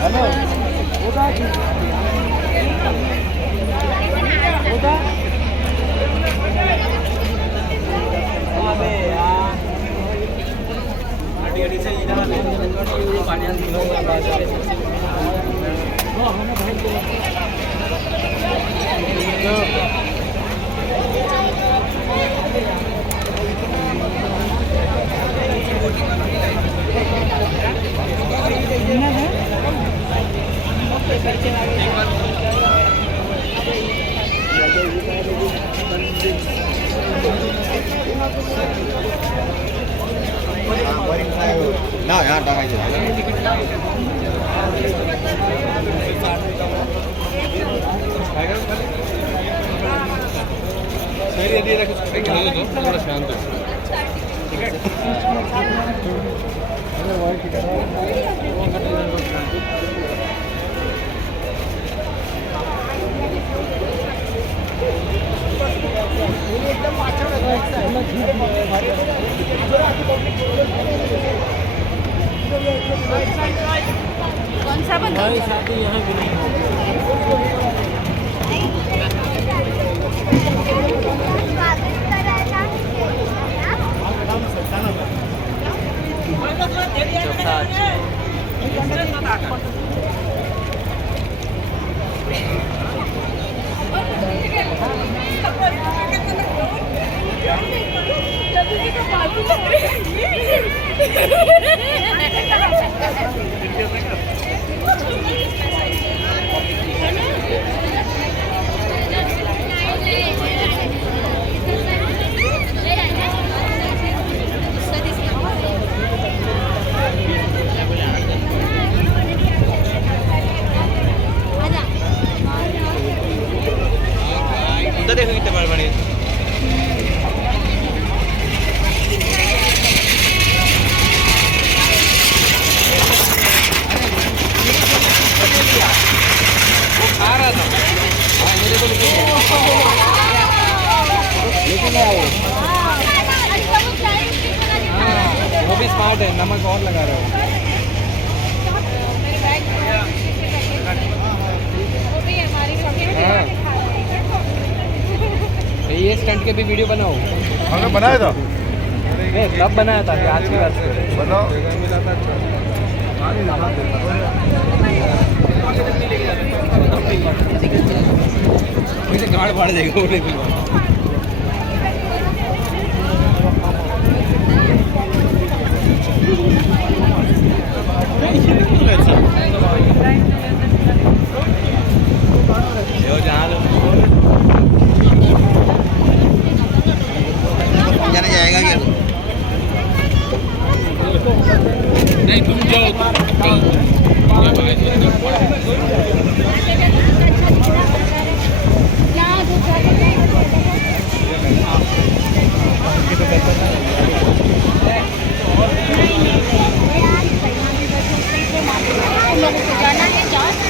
hello उदा उदा अबे यार अड़ी अड़ी से इधर पानी आ ना यहाँ टाका सही यदि थोड़ा शांत हो ठीक है कौन सा बंदा शादी यहाँ भी नहीं देखो कितने बड़े बड़े आ रहा था मेरे को लेकिन वो भी स्मार्ट है नमक और लगा रहा है ये स्टंट के भी वीडियो बनाओ हमने बनाया था तब बनाया था कि आज की बात करें बनाओ मुझे गाड़ फाड़ देगा जाने जाएगा क्या नहीं तुम जाओ जाना है